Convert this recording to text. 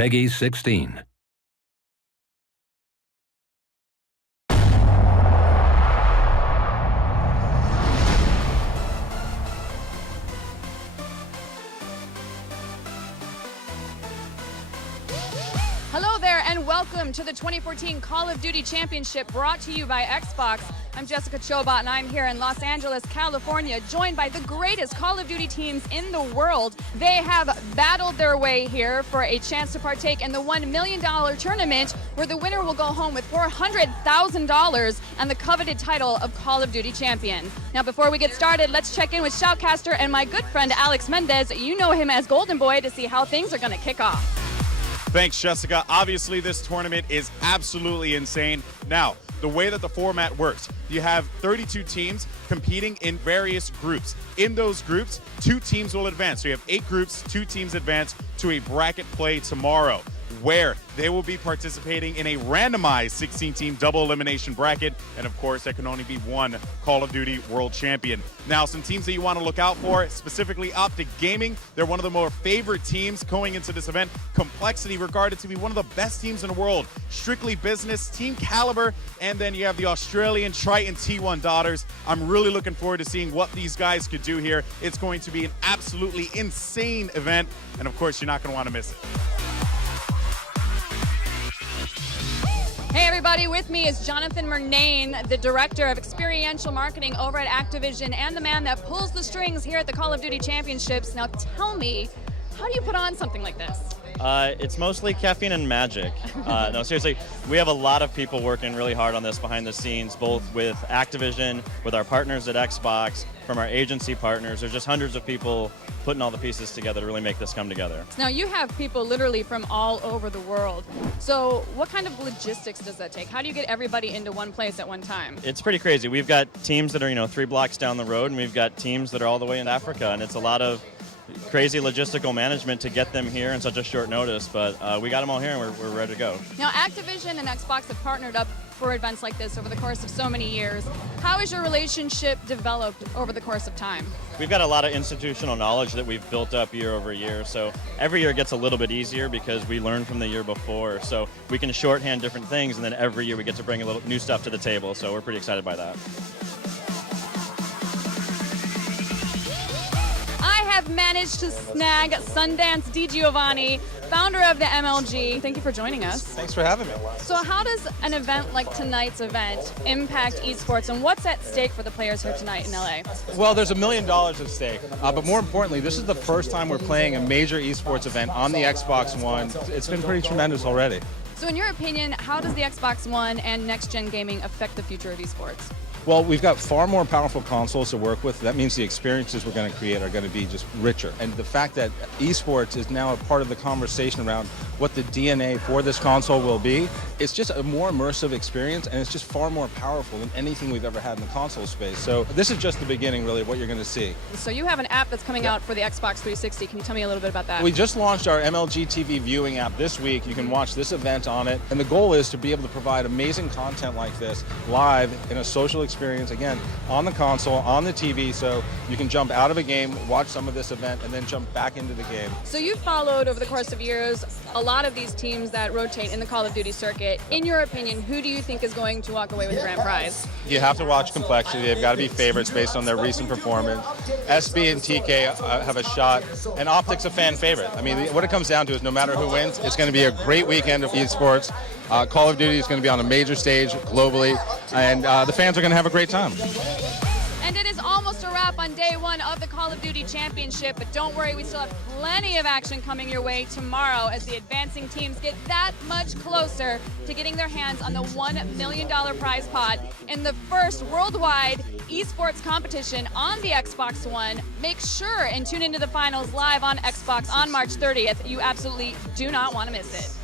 Peggy 16. Hello there and welcome to the 2014 Call of Duty Championship brought to you by Xbox. I'm Jessica Chobot and I'm here in Los Angeles, California, joined by the greatest Call of Duty teams in the world. They have battled their way here for a chance to partake in the $1 million tournament where the winner will go home with $400,000 and the coveted title of Call of Duty Champion. Now before we get started, let's check in with Shoutcaster and my good friend Alex Mendez. You know him as Golden Boy, to see how things are going to kick off. Thanks, Jessica. Obviously, this tournament is absolutely insane. Now, the way that the format works, you have 32 teams competing in various groups. In those groups, 2 teams will advance. So you have 8 groups, 2 teams advance to a bracket play tomorrow, where they will be participating in a randomized 16-team double elimination bracket, and of course there can only be one Call of Duty World Champion. Now, some teams that you want to look out for, specifically Optic Gaming. They're one of the more favorite teams going into this event. Complexity regarded to be one of the best teams in the world. Strictly Business, Team Caliber, and then you have the Australian Triton T1 Daughters. I'm really looking forward to seeing what these guys could do here. It's going to be an absolutely insane event, and of course you're not going to want to miss it. Hey everybody, with me is Jonathan Murnane, the Director of Experiential Marketing over at Activision and the man that pulls the strings here at the Call of Duty Championships. Now tell me, how do you put on something like this? It's mostly caffeine and magic. No, seriously, we have a lot of people working really hard on this behind the scenes, both with Activision, with our partners at Xbox, from our agency partners. There's just hundreds of people putting all the pieces together to really make this come together. Now you have people literally from all over the world. So what kind of logistics does that take? How do you get everybody into one place at one time? It's pretty crazy. We've got teams that are 3 blocks down the road, and we've got teams that are all the way in Africa, and it's a lot of crazy logistical management to get them here in such a short notice, but we got them all here and we're ready to go. Now Activision and Xbox have partnered up for events like this over the course of so many years. How has your relationship developed over the course of time? We've got a lot of institutional knowledge that we've built up year over year, so every year gets a little bit easier because we learn from the year before, so we can shorthand different things, and then every year we get to bring a little new stuff to the table, so we're pretty excited by that. Have managed to snag Sundance DiGiovanni, founder of the MLG. Thank you for joining us. Thanks for having me. So how does an event like tonight's event impact esports, and what's at stake for the players here tonight in LA? Well, there's $1 million at stake, but more importantly, this is the first time we're playing a major esports event on the Xbox One. It's been pretty tremendous already. So in your opinion, how does the Xbox One and next-gen gaming affect the future of esports? Well, we've got far more powerful consoles to work with. That means the experiences we're going to create are going to be just richer. And the fact that esports is now a part of the conversation around what the DNA for this console will be, it's just a more immersive experience, and it's just far more powerful than anything we've ever had in the console space. So this is just the beginning, really, of what you're going to see. So you have an app that's coming out for the Xbox 360. Can you tell me a little bit about that? We just launched our MLG TV viewing app this week. You can watch this event on it. And the goal is to be able to provide amazing content like this live in a social experience, again, on the console, on the TV, so you can jump out of a game, watch some of this event, and then jump back into the game. So you've followed over the course of years a lot of these teams that rotate in the Call of Duty circuit. In your opinion, who do you think is going to walk away with the grand prize? You have to watch Complexity. They've got to be favorites based on their recent performance. SB and TK have a shot, and Optic's a fan favorite. I mean, what it comes down to is no matter who wins, it's going to be a great weekend of esports. Call of Duty is going to be on a major stage globally, and the fans are going to have a great time. And it is almost a wrap on day one of the Call of Duty Championship, but don't worry, we still have plenty of action coming your way tomorrow as the advancing teams get that much closer to getting their hands on the $1 million prize pot in the first worldwide esports competition on the Xbox One. Make sure and tune into the finals live on Xbox on March 30th. You absolutely do not want to miss it.